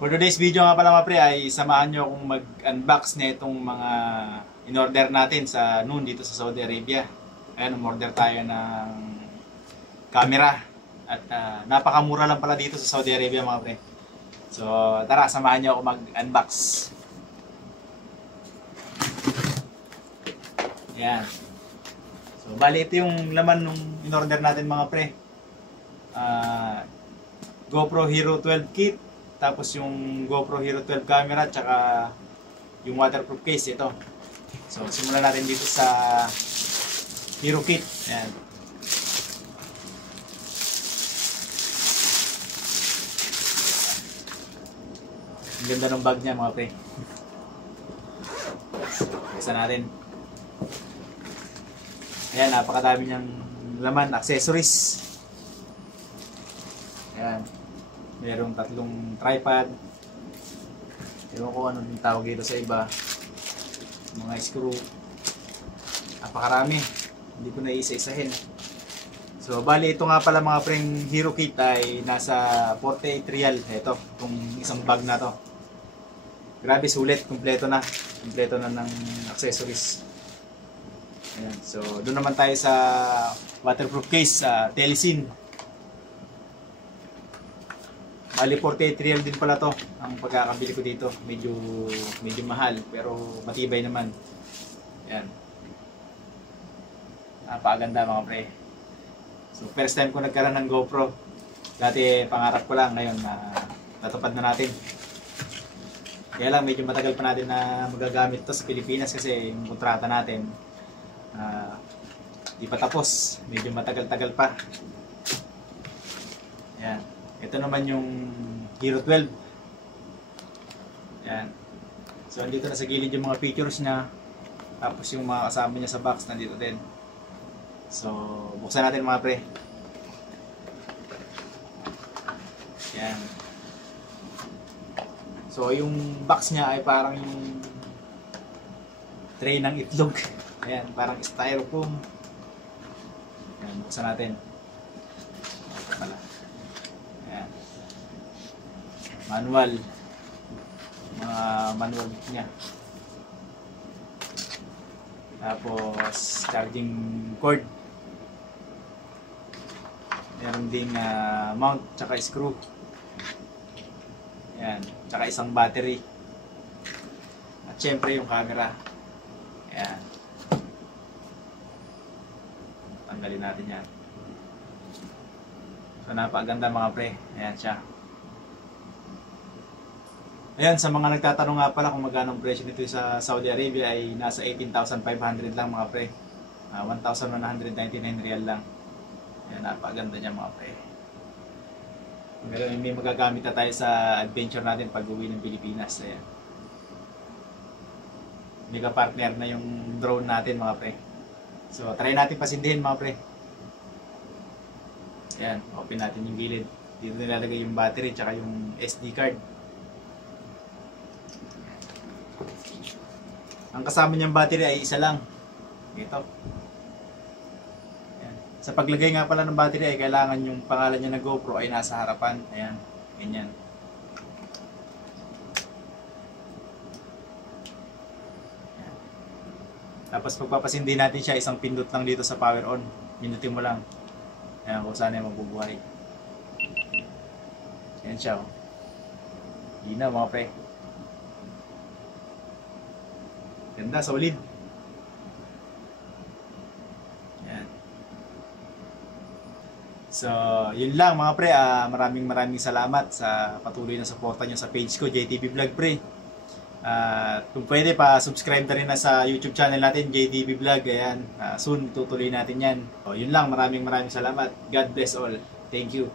For today's video nga pala mga pre ay samahan nyo akong mag-unbox na itong mga in-order natin sa noon dito sa Saudi Arabia. Ayan, umorder tayo ng camera at napakamura lang pala dito sa Saudi Arabia mga pre. So tara, samahan nyo ako mag-unbox. Ayan. So bali ito yung laman nung in-order natin mga pre. GoPro Hero 12 kit. Tapos yung GoPro Hero 12 camera at saka yung waterproof case ito. So simulan natin dito sa Hero kit. Ayan. Ang ganda ng bag niya mga pre. Buksan natin. Ayan, napakadami niyang laman, accessories. Ayan. Merong tatlong tripod. Ewan ko ano yung tawag dito sa iba. Mga screw. Napakarami. Hindi ko na isa-isahin. So, bali ito nga pala mga preng Hero kit ay nasa 48 real. Ito, itong isang bag na to. Grabe, sulit. Kompleto na. Kompleto na ng accessories. Ayan. So, doon naman tayo sa waterproof case sa Telesin. Bali 48 real din pala to ang pagkakabili ko dito. Medyo mahal pero matibay naman. Ayan. Napakaganda mga pre. So first time ko nagkaroon ng GoPro. Dati pangarap ko lang, ngayon natupad na natin. Kaya lang medyo matagal pa natin na magagamit to sa Pilipinas kasi yung kontrata natin di pa tapos. Medyo matagal-tagal pa. Ayan. Ito naman yung Hero 12. Yan. So, andito na sa gilid yung mga features niya. Tapos yung mga kasama niya sa box, nandito din. So, buksan natin mga pre. Yan. So, yung box niya ay parang yung tray ng itlog. Ayan, parang styrofoam. Yan, buksan natin. Manual, mga manual niya, tapos charging cord, meron ding mount tsaka screw, yan, tsaka isang battery, at syempre yung camera. Yan, tanggalin natin yan. So napakaganda mga pre. Ayan siya. Ayan, sa mga nagtatanong nga pala kung magkano ang presyo nito sa Saudi Arabia ay nasa 18,500 lang mga pre. 1,199 real lang. Ayan, napakaganda niya mga pre. May magagamit na tayo sa adventure natin pag uwi ng Pilipinas. Ayan. Mega partner na yung drone natin mga pre. So, try natin pasindihin mga pre. Ayan, open natin yung gilid. Dito nilalagay yung battery tsaka yung SD card. Ang kasama niyang battery ay isa lang. Ito. Ayan. Sa paglagay nga pala ng battery ay kailangan yung pangalan niya na GoPro ay nasa harapan. Ayan. Ganyan. Ayan. Tapos pagpapasindi natin siya, isang pindot lang dito sa power on. Pindutin mo lang. Ayan, kung saan ay mabubuhay. Ayan siya. Oh. Hindi na mga pre. Ganda, solid. Yan. So, yun lang mga pre. Maraming salamat sa patuloy na suporta nyo sa page ko, JTV Vlog pre. Kung pwede pa, subscribe na rin na sa YouTube channel natin, JTV Vlog. Ayan. Soon, tutuloy natin yan. So, yun lang. Maraming salamat. God bless all. Thank you.